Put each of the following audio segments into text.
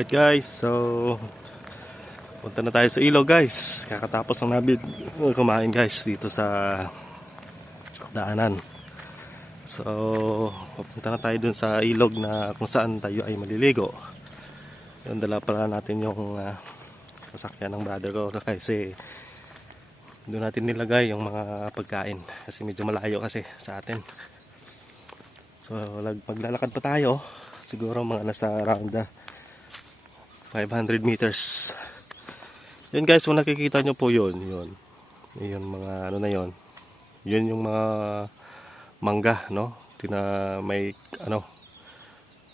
Alright guys, so punta na tayo sa ilog guys. Kakatapos ng namin kumain guys dito sa daanan. So pupunta na tayo dun sa ilog na kung saan tayo ay maliligo. Yung dala pala natin yung sasakyan ng brother ko kasi doon natin nilagay yung mga pagkain kasi medyo malayo kasi sa atin. So maglalakad pa tayo siguro mga nasa around 500 meters. Yun guys, kung nakikita nyo po yun mga ano na yun. Yun yung mga mangga, no? May ano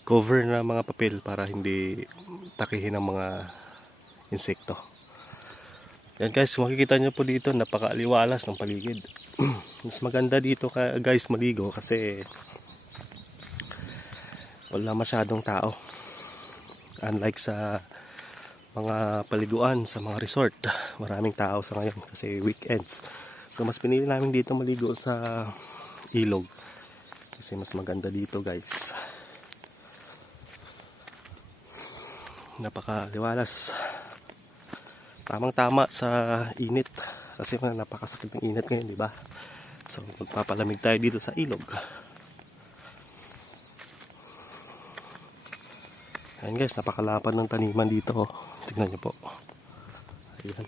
cover na mga papel para hindi takihin ng mga insekto. Yan guys, makikita nyo po dito napakaaliwalas ng paligid. Mas maganda dito guys maligo kasi wala masyadong tao. Unlike sa mga paliguan, sa mga resort, maraming tao sa ngayon kasi weekends. So mas pinili namin dito maligo sa ilog kasi mas maganda dito guys. Napakaliwalas. Tamang tama sa init kasi napakasakit ng init ngayon, di ba? So magpapalamig tayo dito sa ilog. Ayan guys, napakalapad ng taniman dito. Tingnan nyo po. Ayan.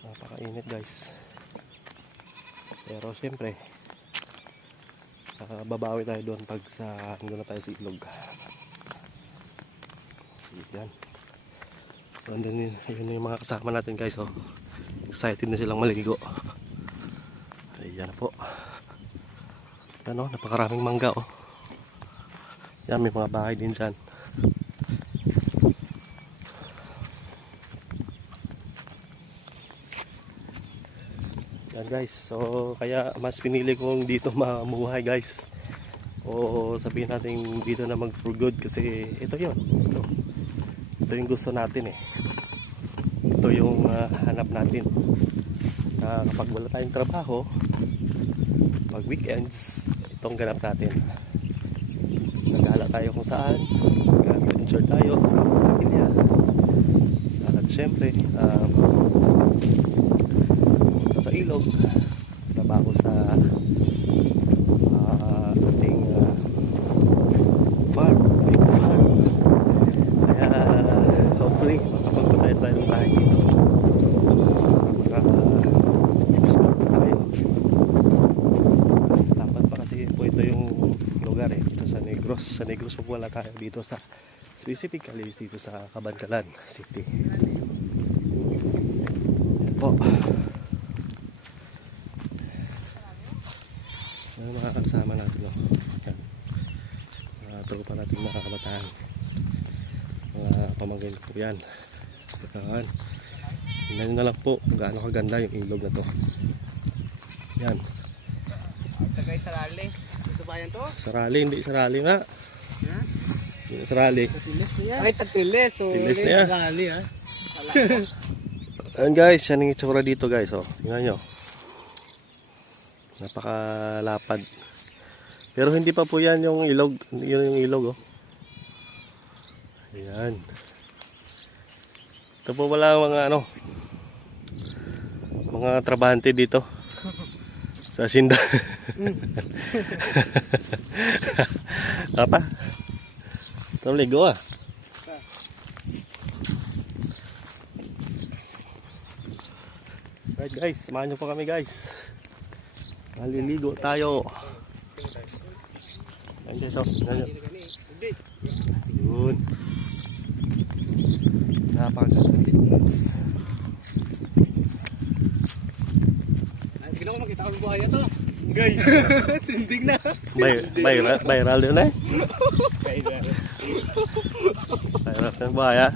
Napakainit guys. Pero syempre babawi tayo doon pag doon na tayo sa ilog. Yan. So andun yun yung mga kasama natin guys. Oh. Excited na silang maligo. Ayan po. Yan oh, napakaraming mangga oh. Yan, may mga bahay din dyan. Yan guys, so kaya mas pinili kong dito mamuhay guys. O sabihin natin dito na mag for good kasi ito yun. Ito yung gusto natin eh. Ito yung hanap natin. Kapag wala tayong trabaho, pag weekends, itong ganap natin. Nagala tayo kung saan, nag-adventure tayo sa pamilya. At syempre, sa ilog, trabaho sa ating farm. Kaya hopefully makapagpatay tayo ng bahay dito. Maka-export tayo. Dapat pa kasi po ito yung lugar eh, dito sa Negros. Sa Negros po wala tayo dito sa specifically dito sa Cabancalan City. Yan po. Yan mga kasama natin no? Yan. Mga tropa natin mga kabataan, mga pamangkin po yan. Tingnan nyo na lang po kung gaano kaganda yung ilog na to. Yan. Tagay Sarali. Ito ba yan to? Sarali, hindi Sarali nga. Hindi Sarali. Tatilis na yan. Ay, tatilis. So, Tilis na yan. Sarali ha. Ayan guys, yan yung itsura dito guys. Oh. Tingnan nyo. Napakalapad. Pero hindi pa po yan yung ilog. Yun yung ilog oh. Ayan. Ito po wala mga ano, mga trabahante dito sa Sinda. Apa? Ito ligo ah. Right guys, samahan nyo po kami guys. Maliligo tayo. Ayan guys, oh. Yun. Napakaganda. Hindi ko makita ko buhaya to. Gay. Trending na. Viral yun eh. Viral na ba ya?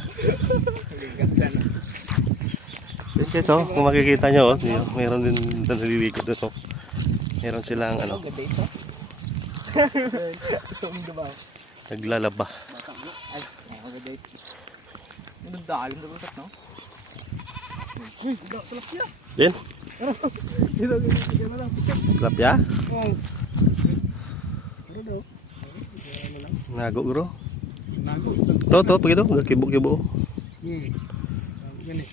Yun guys, oh. Kung makikita nyo, oh. Mayroon din naliligo doon. Oh. Meron silang ano. Naglalaba. Ay, makakagay. Nagdalim na ba no? Uy, tilapia. Din? Dito, dito na lang. Tilapia? Oo. Ano daw? Nago bro. Nago. To, begitu, kibo-kibo. Ganit.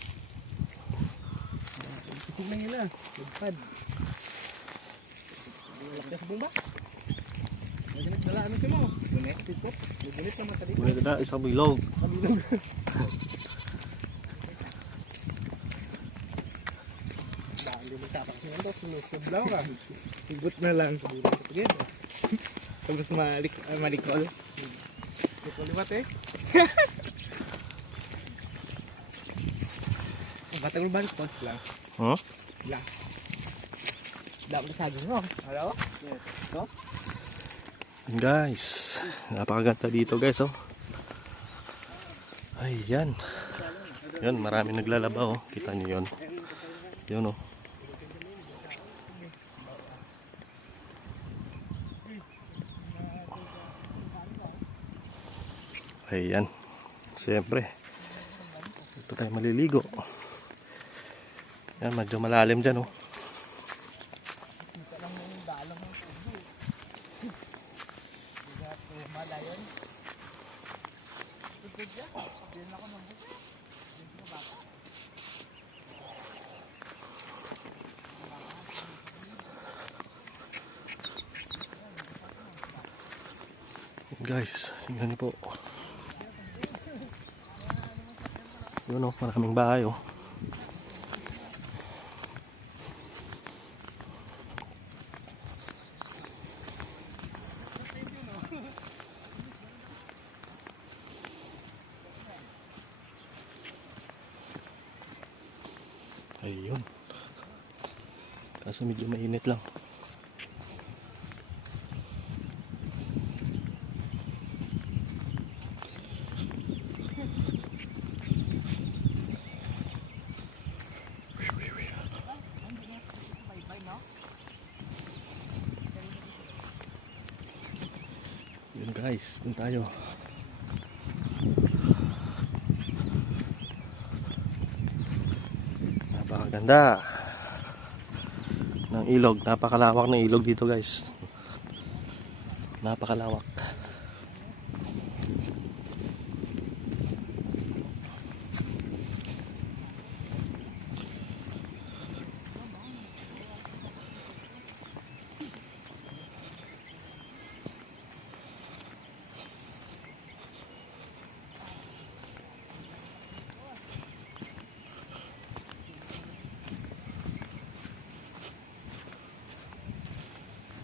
Kisig lang yun ah. Lagpad. Malaki sa bumba. Ganit dala ano siya mo. Ganit, tito. Ganit naman ka dito. Muna kada isang bilog. Kabilog. Dali mo tapak siya nito. Sunod-sudlaw ka. Igot na lang. Tapos malikol. Malikol liwat eh. Batang urbano ko lang. Huh? Lang. Dapat saging mo. Hello? Yes. No? Guys, napakaganda dito guys oh. Ayan. Yan, marami naglalaba oh. Kita niyo 'yon. 'Yun oh. Ayan. Siyempre. Dito tayo maliligo. Yan, medyo malalim dyan oh. Guys, tingnan niyo po. Yun oh, maraming bahay oh. Ayun. Kaso medyo mainit lang. Yun guys, dun tayo. Napakaganda ng ilog. Napakalawak ng ilog dito guys. Napakalawak.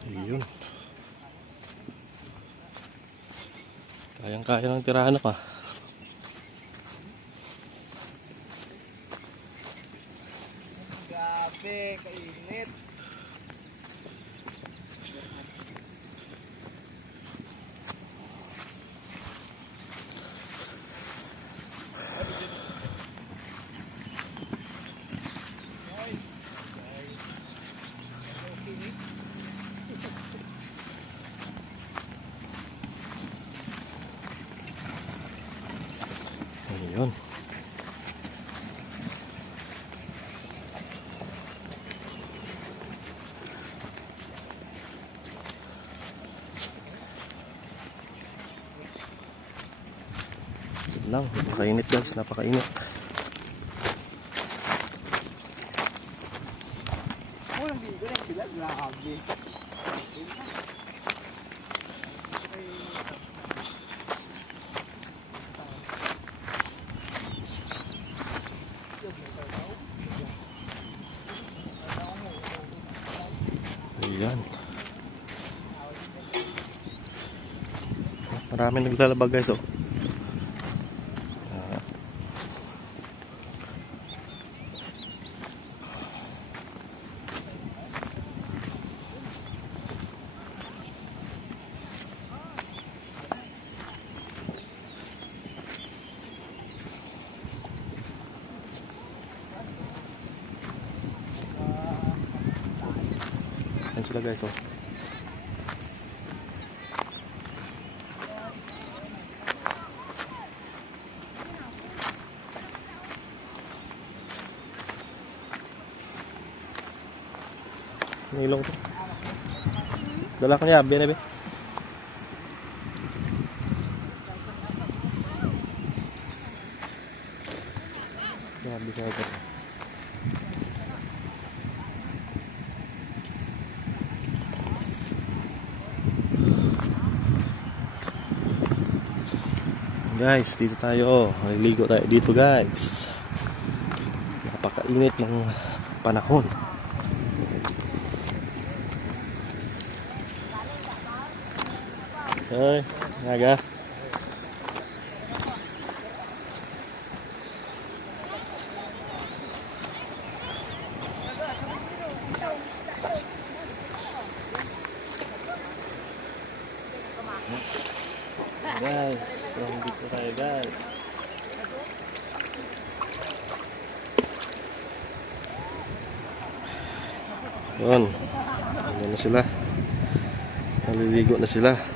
Ayun. Kayang-kaya ng tirahan pa. Gabi, kainit. Ayun. Yun lang, napakainit guys, napakainit. Walang bigo na sila, grabe. Ayan. Maraming naglalaba guys oh. Ayan sila guys oh. Nilong to. Dala ko niya, binabi. Grabe siya ito. Guys, dito tayo. Maliligo tayo dito, guys. Napakainit ng panahon. Ay, naga. Guys, so dito tayo, guys. Yun. Ano na sila? Naliligo na sila.